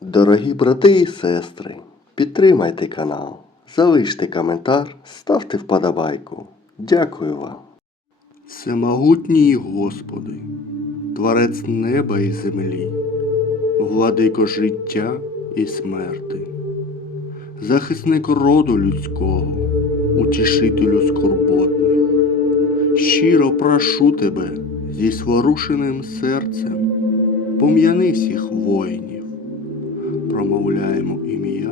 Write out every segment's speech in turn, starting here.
Дорогі брати і сестри, підтримайте канал, залиште коментар, ставте вподобайку. Дякую вам. Всемогутній Господи, Творець неба і землі, владико життя і смерти, захисник роду людського, утішителю скорботних, щиро прошу тебе зі сворушеним серцем, пом'яни всіх воїнів, промовляємо ім'я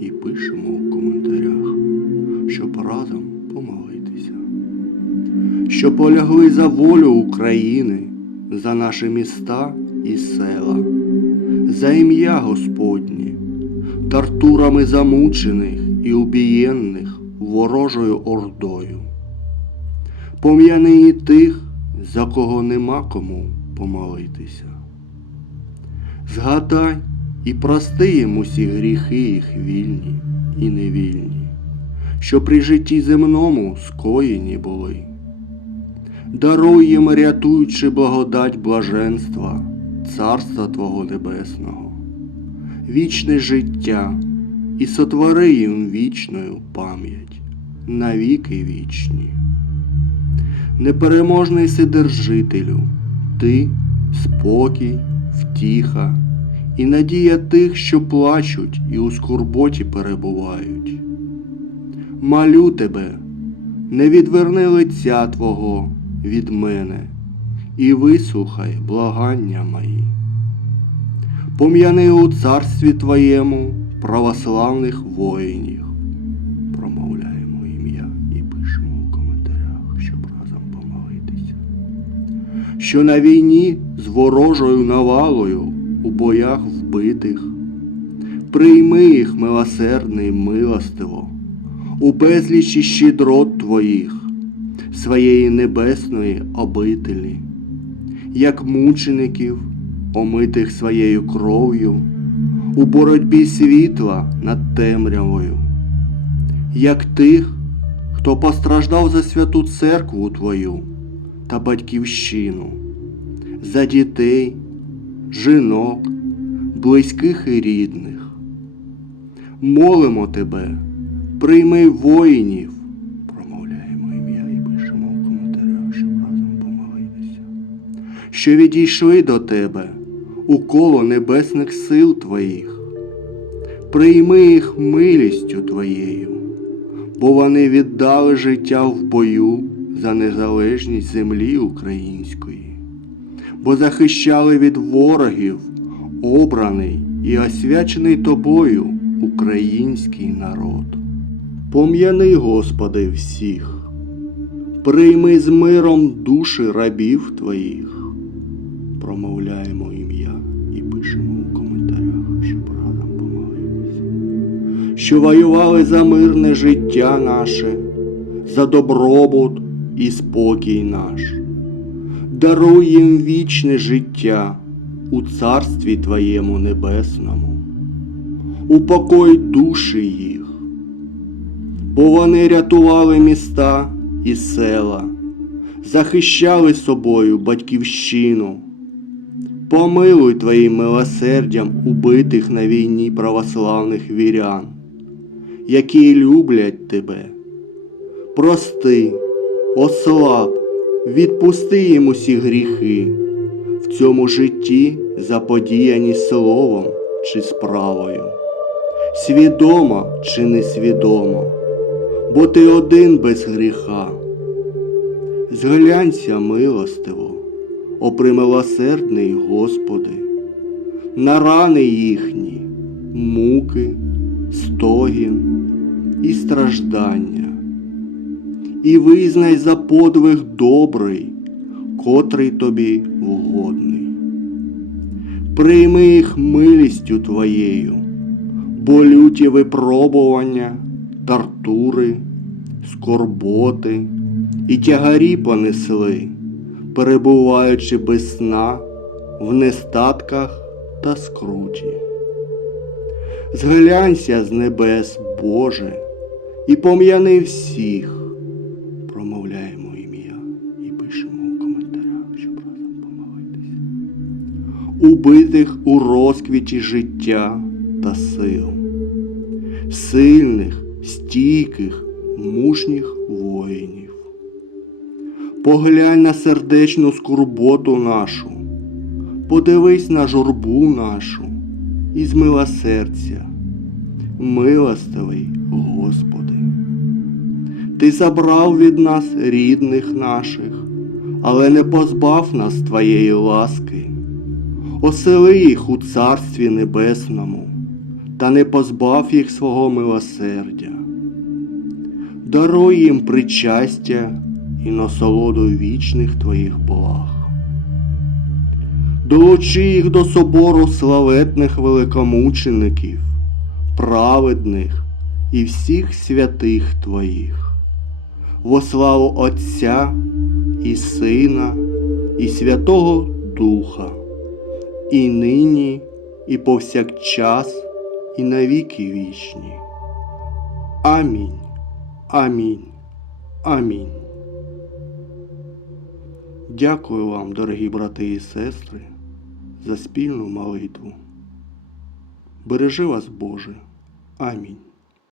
і пишемо у коментарях, щоб разом помолитися що полягли за волю України, за наші міста і села, за ім'я Господнє, тортурами замучених і убієнних ворожою ордою. Пом'яни і тих, за кого нема кому помолитися. Згадай і прости їм усі гріхи їх вільні і невільні, що при житті земному скоєні були даруй їм, рятуючи благодать блаженства, Царства Твого Небесного, вічне життя і сотвори їм вічною пам'ять, навіки вічні. Непереможний Сидержителю, Ти спокій, втіха і надія тих, що плачуть і у скорботі перебувають. Малю тебе, не відверни лиця Твого від мене і вислухай благання мої. Пом'яни у царстві Твоєму православних воїнів. Промовляємо ім'я і пишемо у коментарях, щоб разом помолитися. Що на війні з ворожою навалою у боях вбитих, прийми їх милосердний милостиво, у безлічі щедрот Твоїх своєї небесної обителі, як мучеників, омитих своєю кров'ю, у боротьбі світла над темрявою, як тих, хто постраждав за святу церкву Твою та батьківщину, за дітей, жінок, близьких і рідних. Молимо Тебе, прийми воїнів промовляємо ім'я і пишемо у коментарях, разом помолитися. Що відійшли до тебе у коло небесних сил твоїх, прийми їх милістю твоєю, бо вони віддали життя в бою за незалежність землі української, бо захищали від ворогів обраний і освячений тобою український народ. Пом'яни, Господи, всіх, прийми з миром душі рабів Твоїх. Промовляємо ім'я і пишемо у коментарях, щоб разом помолитися. Що воювали за мирне життя наше, за добробут і спокій наш. Даруй їм вічне життя у царстві Твоєму небесному. Упокой душі їх бо вони рятували міста і села, захищали собою батьківщину. Помилуй твоїм милосердям убитих на війні православних вірян, які люблять тебе. Прости, ослаб, відпусти їм усі гріхи. В цьому житті, заподіяні словом чи справою, свідомо чи несвідомо бо ти один без гріха. Зглянься милостиво, о примилосердний Господи, на рани їхні, муки, стогін і страждання, і визнай за подвиг добрий, котрий тобі вгодний. Прийми їх милістю Твоєю, бо люті випробування тартури, скорботи і тягарі понесли, перебуваючи без сна в нестатках та скруті. Зглянься з небес, Боже, і пом'яни всіх, убитих у розквіті життя та сил, сильних, стійких, мужніх воїнів. Поглянь на сердечну скорботу нашу, подивись на журбу нашу і змила серця, милостивий Господи. Ти забрав від нас рідних наших, але не позбав нас Твоєї ласки. Осели їх у Царстві Небесному, та не позбав їх свого милосердя. Даруй їм причастя і насолоду вічних Твоїх благ. Долучи їх до собору славетних великомучеників, праведних і всіх святих Твоїх, во славу Отця і Сина, і Святого Духа, і нині, і повсякчас, і навіки вічні. Амінь. Амінь. Амінь. Дякую вам, дорогі брати і сестри, за спільну молитву. Бережи вас, Боже. Амінь.